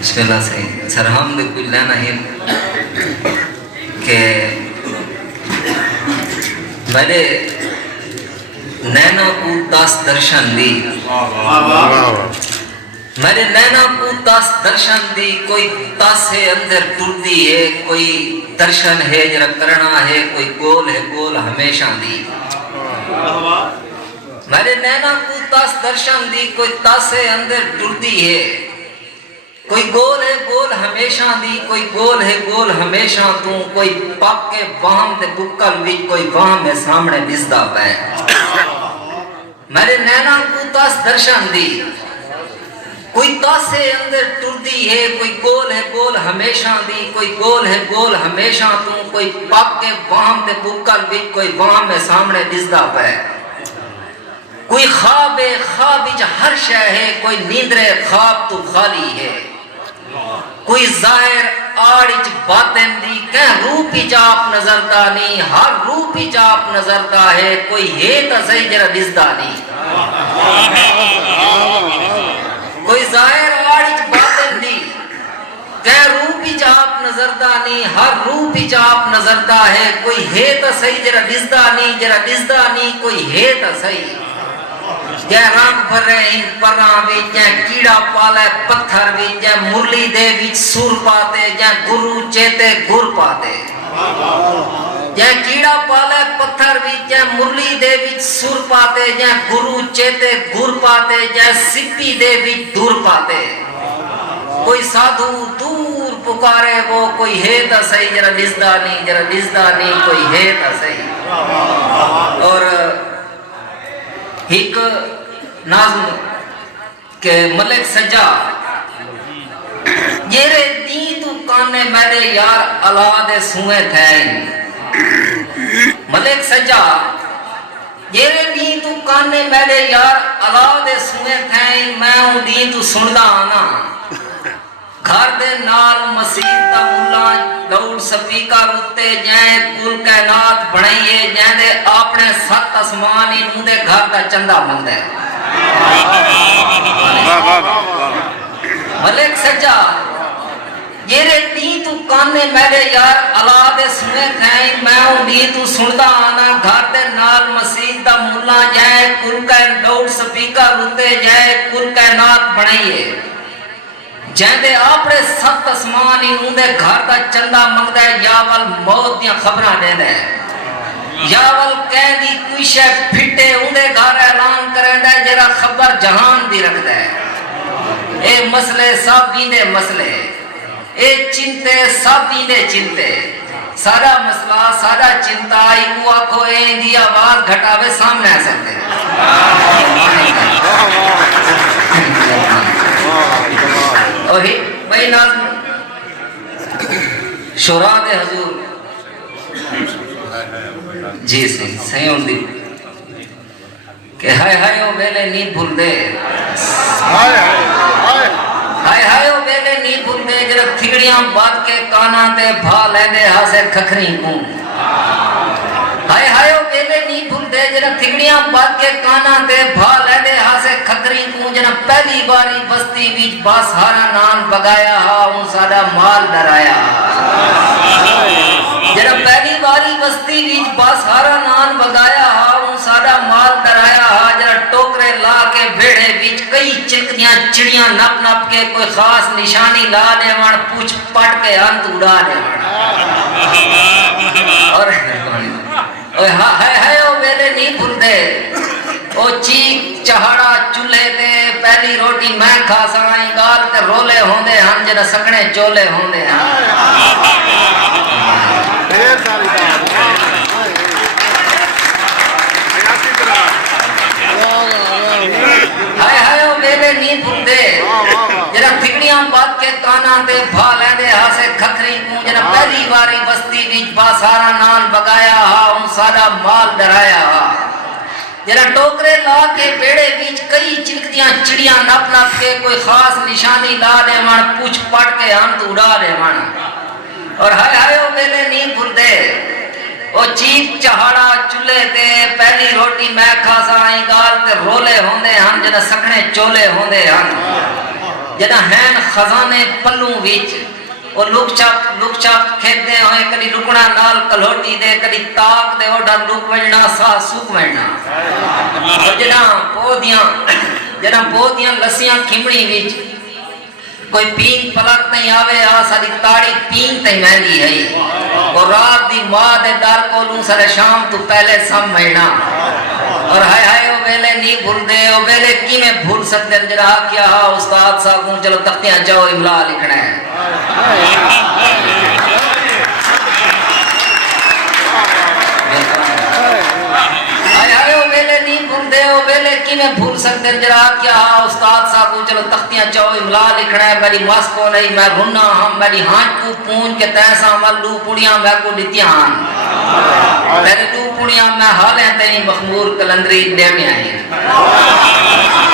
بسم اللہ سے سر ہم نے کچھ لینا ہے کہ میرے نینا کو داس درشن دی، میرے نینا کو داس درشن دی، کوئی تاسے اندر ٹردی ہے، کوئی درشن ہے جرا کرنا ہے، کوئی گول ہے گول ہمیشہ دی۔ میرے نینا کو داس درشن دی، کوئی تاسے اندر ٹردی ہے، کوئی گول ہے گول ہمیشہ دی، کوئی گول ہے گول ہمیشہ تو، کوئی پاک کے باہم دے بکل وچ کوئی باہم ہے سامنے دسدا پے۔ میرے نینا کو تاس درشن دی، کوئی تاسے اندر ٹردی ہے، کوئی گول ہے گول ہمیشہ دی، کوئی گول ہے گول ہمیشہ تو، کوئی پاک کے باہم دے بکل وچ کوئی باہم ہے سامنے دسدا پے۔ کوئی خواب ہے خواب وچ ہر شے ہے، کوئی نیندرے خواب تو خالی ہے، کوئی ظاہر آڑچ باطن دی، کہ روح پی چاپ نظرتا نہیں، ہر روح پی چاپ نظرتا ہے، کوئی ہے تا صحیح جرا دسدا نہیں۔ کوئی ظاہر آڑچ باطن دی، کہ روح پی چاپ نظرتا نہیں، ہر روح پی چاپ نظرتا ہے، کوئی ہے تا صحیح جرا دسدا نہیں، کوئی ہے تا صحیح۔ جے رنگ بھرے ان پراں وچ، جے کیڑا پالے پتھر وچ، جے مرلی دے وچ سور پاتے، جے گرو چیتے گر پاتے۔ جے کیڑا پالے پتھر وچ، جے مرلی دے وچ سور پاتے، جے گرو چیتے گر پاتے، جے سپی دے وچ دور پاتے۔ کوئی سادھو دور پکارے وہ، کوئی ہے تا صحیح جرا دسدا نہیں، کوئی ہے تا صحیح۔ اور ایک نازم کہ ملک سجا جیرے دین تو کانے میرے یار اولاد سوئے تھے، ملک سجا جیرے دین تو کانے میرے یار اولاد سوئے تھے، میں ہوں دین تو سندا آنا، گھر دے نال مسیح دا ملا لاؤڈ سپیکر اتے جائیں کل کائنات بنائیے، جائیں دے اپنے ست اسمان ہی نو دے گھر دا چندہ بند ہے۔ ملک سجا جیرے دین تو کانے میرے یار اولاد سنے تھیں، میں ہوں دین تو سندا آنا، گھر دے نال مسیح دا ملا جائیں کل لاؤڈ سپیکر اتے جائیں کل کائنات بنائیے، جہاں دے اپنے ست اسمان ہی نو دے گھر دا چندہ منگدا ہے، یا ول موت دیاں خبراں دیندا ہے، یا ول کہہ دی کوئی شے پھٹے اندے گھر اعلان کریندا ہے، جڑا خبر جہان دی رکھدا ہے۔ اے مسئلے سب دے مسئلے، اے چنتے سب دے چنتے، سارا مسئلہ سارا چنتا ایکو آکھو اے دی آواز گھٹاوے سامنے آ سکتے ہیں۔ اور ہی بھائی ناظم شورا دے حضور جی صحیح ہوں دی کہ ہائے ہائے او ویلے نہیں بھول دے، ہائے ہائے او ویلے نہیں بھول دے، جرا تھگڑیاں بات کے کانا تے بھا لے دے ہاسے کھکھری کو، ہائے ہائے او ویلے نہیں بھول دے، جرا تھگڑیاں بات کے کانا تے بھا لے دے ہاسے کھکھری کو، جنا پہلی باری بستی وچ باسہارا نام بگایا ہا ہوں ساڈا مال ڈرایا ہا، جنا پہلی باری بستی وچ باسہارا نام بگایا ہا ہوں ساڈا مال ڈرایا ہا، جنا ٹوکرے لا کے بیڑے وچ کئی چکدیاں چڑیاں نپ نپ کے کوئی خاص نشانی لا دیوان، پوچھ پٹ کے انت اڑا دیوان۔ اور ہائے ہائے او ویلے نہیں بھول دے، او چیک چہاڑا چولہے تے پہلی روٹی میں کھا سائیں، گال تے رولے ہوندے ہن جڑا سکنے چولے ہوندے ہن۔ ہائے ہائے او ویلے نہیں بھول دے، جڑا تھگڑیاں بات کے کانا تے بھا لیندے ہاسے کھکھری کو، جڑا پہلی باری بستی وچ باسارا نال بگایا ہا ہوں ساڈا مال ڈرایا ہا، جڑا ٹوکرے لا کے بیڑے وچ کئی چلکدیاں چڑیاں نپ نپ کے کوئی خاص نشانی لا دیوان، پوچھ پٹ کے انت اڑا دیوان۔ اور ہائے ہائے او ویلے نہیں بھول دے، او چیک چہاڑا چولہے تے پہلی روٹی میں کھا سائیں، گال تے رولے ہوندے ہن جڑا سکنے چولے ہوندے ہن، جدا ہیں خزانے پلوں وچ وہ لک چپ کھیدے ہوئے کدی لکنا نال کلوٹی دے کدی تاک دے اوڈا لک وجنا سا سوک وجنا جدا پودیاں لسیاں کھمڑی وچ کوئی پین پلک نہیں آوے ساری تاڑی پین تے مہنگی ہے اور رات دی ماں دے ڈر کو لوں سارے شام تو پہلے سم مہینہ اور ہائے او ویلے نہیں بھول دے او ویلے کی میں بھول سکتے ہیں جڑا کیا ہا استاد صاحب کو چلو تختیاں جاؤ املا لکھنا ہے ہائے او ویلے نہیں بھول دے او ویلے کی میں بھول سکتے ہیں جڑا کیا ہا استاد صاحب کو چلو تختیاں جاؤ املا لکھنا ہے میری مس کو نہیں میں رنا ہم میری ہانٹ کو پونج کے تیسا ملو پڑیاں میں کو ڈتیاں ہاں میرے دو پڑیاں میں حالیں تیری مخمور کلندری دے میں آئی